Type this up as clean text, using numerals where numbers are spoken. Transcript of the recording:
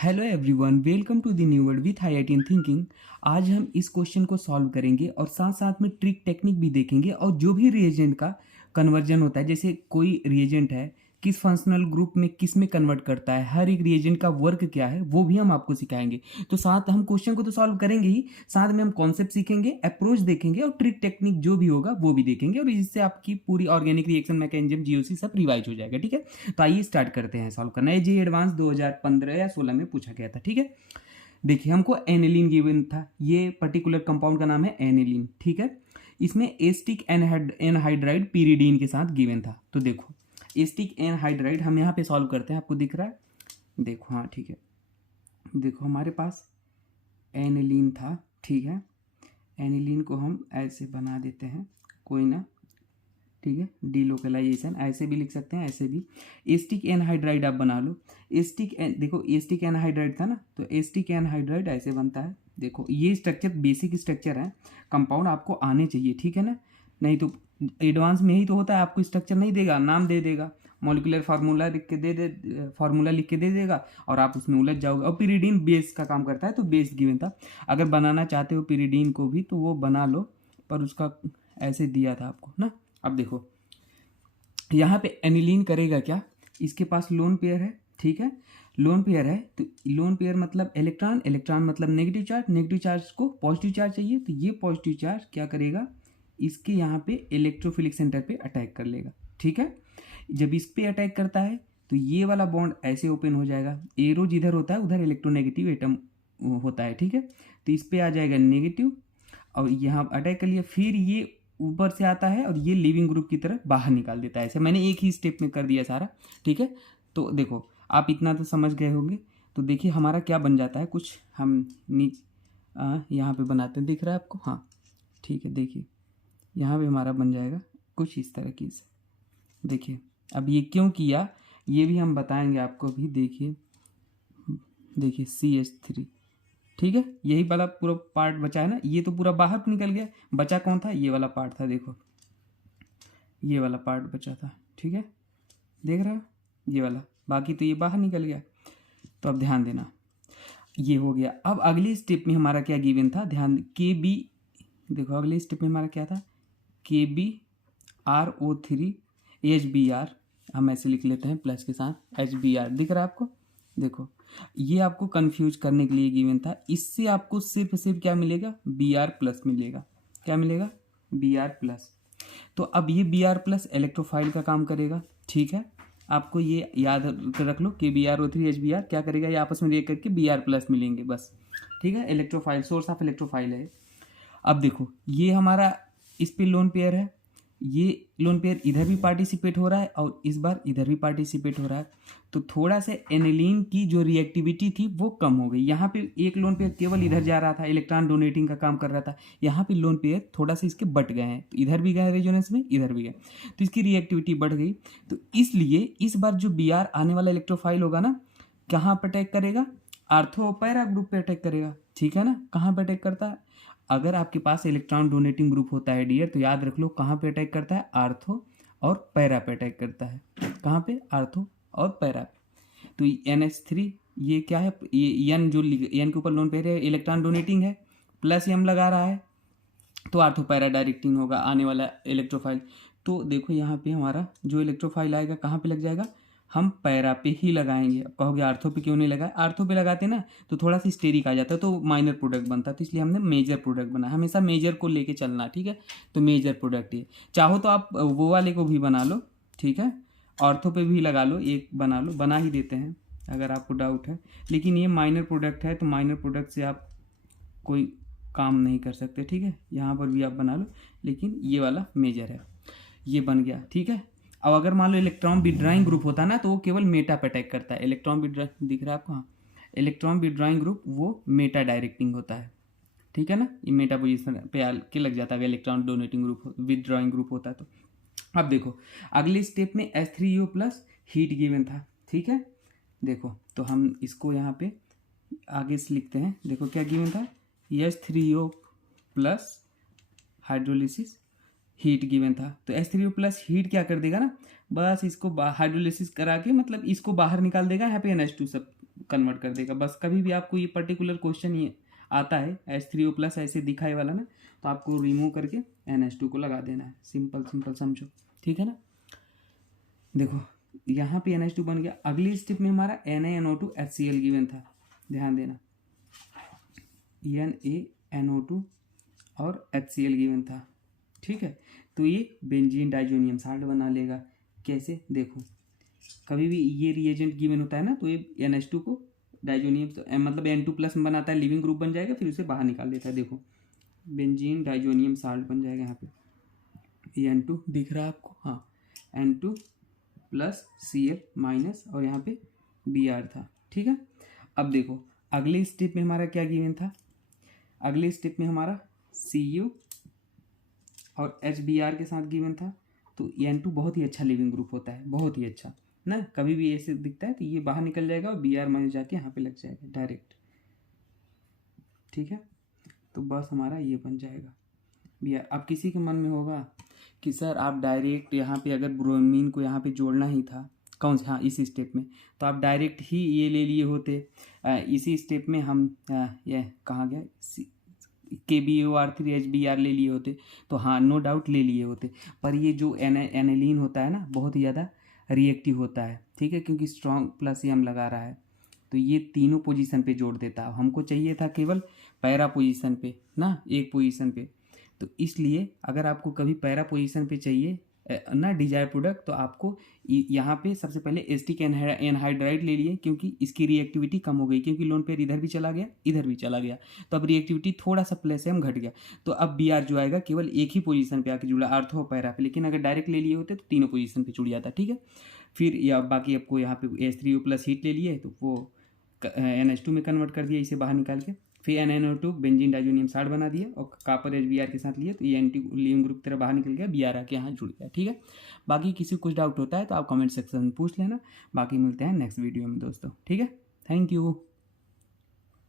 Hello everyone, welcome to the new world with IITian thinking. आज हम इस question को सॉल्व करेंगे और साथ साथ में ट्रिक टेक्निक भी देखेंगे। और जो भी रिएजेंट का कन्वर्जन होता है, जैसे कोई रिएजेंट है किस फंक्शनल ग्रुप में किस में कन्वर्ट करता है, हर एक रिएजेंट का वर्क क्या है, वो भी हम आपको सिखाएंगे। तो साथ हम क्वेश्चन को तो सॉल्व करेंगे ही, साथ में हम कॉन्सेप्ट सीखेंगे, अप्रोच देखेंगे और ट्रिक टेक्निक जो भी होगा वो भी देखेंगे। और इससे आपकी पूरी ऑर्गेनिक रिएक्शन मैकेनिज्म GOC सब रिवाइज हो जाएगा। ठीक है, तो आइए स्टार्ट करते हैं सॉल्व करना। ये एडवांस 2015 या 16 में पूछा गया था। ठीक है, देखिए हमको एनिलीन गिवन था, ये पर्टिकुलर कंपाउंड का नाम है एनिलीन। ठीक है, इसमें एस्टिक एनहाइड्राइड पीरिडीन के साथ गिवन था। तो देखो एस्टिक एनहाइड्राइड हम यहाँ पे सॉल्व करते हैं, आपको दिख रहा है, देखो, हाँ ठीक है, देखो हमारे पास एनिलीन था। ठीक है, एनिलीन को हम ऐसे बना देते हैं, कोई ना, ठीक है, डीलोकलाइजेशन ऐसे भी लिख सकते हैं, ऐसे भी। एस्टिक एनहाइड्राइड आप बना लो। देखो एस्टिक एनहाइड्राइड था ना, तो एस्टिक एनहाइड्राइड ऐसे बनता है। देखो ये स्ट्रक्चर बेसिक स्ट्रक्चर है, कंपाउंड आपको आने चाहिए, ठीक है ना, नहीं तो एडवांस में ही तो होता है, आपको स्ट्रक्चर नहीं देगा, नाम दे देगा, मॉलिक्यूलर फार्मूला लिख के फार्मूला लिख के दे देगा और आप उसमें उलझ जाओगे। और पिरिडीन बेस का काम करता है, तो बेस गिवन था। अगर बनाना चाहते हो पिरिडीन को भी तो वो बना लो, पर उसका ऐसे दिया था आपको ना। अब देखो यहाँ पे एनिलीन करेगा क्या, इसके पास लोन पेयर है। ठीक है, लोन पेयर है तो लोन पेयर मतलब इलेक्ट्रॉन, इलेक्ट्रॉन मतलब नेगेटिव चार्ज, नेगेटिव चार्ज को पॉजिटिव चार्ज चाहिए, तो ये पॉजिटिव चार्ज क्या करेगा, इसके यहाँ पे इलेक्ट्रोफिलिक सेंटर पे अटैक कर लेगा। ठीक है, जब इस पे अटैक करता है तो ये वाला बॉन्ड ऐसे ओपन हो जाएगा, एरो जिधर होता है उधर इलेक्ट्रोनेगेटिव एटम होता है। ठीक है, तो इस पे आ जाएगा नेगेटिव और यहाँ अटैक कर लिया, फिर ये ऊपर से आता है और ये लिविंग ग्रुप की तरफ बाहर निकाल देता है। ऐसे मैंने एक ही स्टेप में कर दिया सारा। ठीक है, तो देखो आप इतना तो समझ गए होंगे। तो देखिए हमारा क्या बन जाता है, कुछ हम यहाँ पे बनाते हैं, दिख रहा है आपको, हाँ ठीक है, देखिए यहाँ पे हमारा बन जाएगा कुछ इस तरह की से। देखिए अब ये क्यों किया ये भी हम बताएंगे आपको भी। देखिए देखिए CH3, ठीक है, यही वाला पूरा पार्ट बचा है ना, ये तो पूरा बाहर निकल गया, बचा कौन था, ये वाला पार्ट था, देखो ये वाला पार्ट बचा था। ठीक है, देख रहे हो ये वाला, बाकी तो ये बाहर निकल गया। तो अब ध्यान देना, ये हो गया। अब अगले स्टेप में हमारा क्या गिवन था, ध्यान, KB, देखो अगले स्टेप में हमारा क्या था, KBrO3HBr, हम ऐसे लिख लेते हैं प्लस के साथ HBr, दिख रहा है आपको, देखो ये आपको कंफ्यूज करने के लिए गिवन था। इससे आपको सिर्फ क्या मिलेगा, Br+ मिलेगा। क्या मिलेगा, Br+। तो अब ये Br+ इलेक्ट्रोफाइल का काम करेगा। ठीक है, आपको ये याद रख लो कि BrO3HBr क्या करेगा, ये आपस में रिएक्ट करके Br+ मिलेंगे बस। ठीक है, इलेक्ट्रोफाइल, सोर्स ऑफ इलेक्ट्रोफाइल है। अब देखो ये हमारा इस पे लोन पेयर है, ये लोन पेयर इधर भी पार्टिसिपेट हो रहा है और इस बार इधर भी पार्टिसिपेट हो रहा है, तो थोड़ा सा एनिलीन की जो रिएक्टिविटी थी वो कम हो गई। यहाँ पे एक लोन पेयर केवल इधर जा रहा था, इलेक्ट्रॉन डोनेटिंग का काम कर रहा था, यहाँ पे लोन पेयर थोड़ा सा इसके बट गए हैं, तो इधर भी गए रेजोनेंस में, इधर भी गए, तो इसकी रिएक्टिविटी बढ़ गई। तो इसलिए इस बार जो Br आने वाला इलेक्ट्रोफाइल होगा ना, कहाँ पर अटैक करेगा, आर्थो पैरा ग्रुप पे अटैक करेगा। ठीक है ना, कहाँ पे अटैक करता है, अगर आपके पास इलेक्ट्रॉन डोनेटिंग ग्रुप होता है डियर, तो याद रख लो कहाँ पे अटैक करता है, आर्थो और पैरा पे अटैक करता है। कहाँ पे, आर्थो और पैरा पे। तो NH3 ये क्या है, ये N जो N के ऊपर लोन पेयर है, इलेक्ट्रॉन डोनेटिंग है, प्लस M लगा रहा है, तो आर्थो पैरा डायरेक्टिंग होगा आने वाला इलेक्ट्रोफाइल। तो देखो यहाँ पे हमारा जो इलेक्ट्रोफाइल आएगा कहाँ पे लग जाएगा, हम पैरा पे ही लगाएंगे। अब कहोगे आर्थो पे क्यों नहीं लगाए, आर्थो पे लगाते ना तो थोड़ा सा स्टेरिक आ जाता है, तो माइनर प्रोडक्ट बनता है, तो इसलिए हमने मेजर प्रोडक्ट बनाया। हमेशा मेजर को लेके चलना, ठीक है, तो मेजर प्रोडक्ट ये, चाहो तो आप वो वाले को भी बना लो, ठीक है, ऑर्थो पे भी लगा लो, एक बना लो, बना ही देते हैं अगर आपको डाउट है, लेकिन ये माइनर प्रोडक्ट है, तो माइनर प्रोडक्ट से आप कोई काम नहीं कर सकते। ठीक है, यहाँ पर भी आप बना लो, लेकिन ये वाला मेजर है, ये बन गया। ठीक है, अब अगर मान लो इलेक्ट्रॉन विड्रॉइंग ग्रुप होता ना, तो वो केवल मेटा पे अटैक करता है। इलेक्ट्रॉन विड्रॉइंग दिख रहा है आपको, हाँ, इलेक्ट्रॉन विड्रॉइंग ग्रुप वो मेटा डायरेक्टिंग होता है। ठीक है ना, ये मेटा पोजिशन पे आके लग जाता है, electron donating group withdrawing group होता है। तो अब देखो अगले स्टेप में H3O+ हीट गिवन था। ठीक है, देखो तो हम इसको यहाँ पे आगे से लिखते हैं, देखो क्या गिवन था, H3O+ हाइड्रोलिसिस हीट गिवन था। तो H3O+ हीट क्या कर देगा ना, बस इसको हाइड्रोलिसिस करा के मतलब इसको बाहर निकाल देगा, यहाँ पे NH2 सब कन्वर्ट कर देगा। बस कभी भी आपको ये पर्टिकुलर क्वेश्चन ये आता है H3O प्लस ऐसे दिखाई वाला ना, तो आपको रिमूव करके NH2 को लगा देना है। सिंपल सिंपल समझो, ठीक है ना। देखो यहाँ पे NH2 बन गया। अगली स्टेप में हमारा NaNO2 HCl गिवन था, ध्यान देना, NaNO2 और HCl गिवन था, ठीक है। तो ये बेंजीन डाइजोनियम साल्ट बना लेगा। कैसे, देखो कभी भी ये रिएजेंट गिवन होता है ना, तो ये NH2 को डाइजोनियम मतलब N2 प्लस में बनाता है, लिविंग ग्रुप बन जाएगा, फिर उसे बाहर निकाल देता है। देखो बेंजीन डाइजोनियम साल्ट बन जाएगा यहाँ पे, ये N2 दिख रहा है आपको, हाँ N2 प्लस Cl माइनस और यहाँ पे Br था, ठीक है। अब देखो अगले स्टेप में हमारा क्या गिवन था, अगले स्टेप में हमारा Cu और HBr के साथ गिवन था। तो N2 बहुत ही अच्छा लिविंग ग्रुप होता है, बहुत ही अच्छा ना, कभी भी ऐसे दिखता है तो ये बाहर निकल जाएगा और Br माइनस जाके यहाँ पे लग जाएगा डायरेक्ट, ठीक है। तो बस हमारा ये बन जाएगा Br। अब किसी के मन में होगा कि सर आप डायरेक्ट यहाँ पे अगर ब्रोमीन को यहाँ पे जोड़ना ही था, कौन सा, हाँ इसी स्टेप में, तो आप डायरेक्ट ही ये ले लिए होते। इसी स्टेप में हम ये कहाँ गया, KBOR3 HBr ले लिए होते, तो हाँ नो डाउट ले लिए होते। पर ये जो एनिलीन होता है ना, बहुत ही ज़्यादा रिएक्टिव होता है, ठीक है, क्योंकि स्ट्रॉन्ग प्लस ही हम लगा रहा है, तो ये तीनों पोजीशन पे जोड़ देता है। हमको चाहिए था केवल पैरा पोजीशन पे ना, एक पोजीशन पे। तो इसलिए अगर आपको कभी पैरा पोजीशन पे चाहिए ना डिजायर प्रोडक्ट, तो आपको यहाँ पे सबसे पहले एस्टिक एनहाइड्राइड ले लिए, क्योंकि इसकी रिएक्टिविटी कम हो गई, क्योंकि लोन पेयर इधर भी चला गया इधर भी चला गया, तो अब रिएक्टिविटी थोड़ा सा प्लस एम घट गया। तो अब Br जो आएगा केवल एक ही पोजीशन पे आके जुड़ा, आर्थो पैरा पे, लेकिन अगर डायरेक्ट ले लिए होते तो तीनों पोजीशन पे जुड़ जाता, ठीक है। फिर या बाकी आपको यहाँ पे H3O प्लस हीट ले लिए, तो वो NH2 में कन्वर्ट कर दिया इसे बाहर निकाल के, फिर NaNO2 बेंजीन डाइजोनियम साल्ट बना दिया और कॉपर HBr के साथ लिए, तो ये एंटी लिविंग ग्रुप तरह बाहर निकल गया, Br आके यहाँ जुड़ गया, ठीक है। बाकी किसी को कुछ डाउट होता है तो आप कमेंट सेक्शन में पूछ लेना। बाकी मिलते हैं नेक्स्ट वीडियो में दोस्तों, ठीक है। Thank you.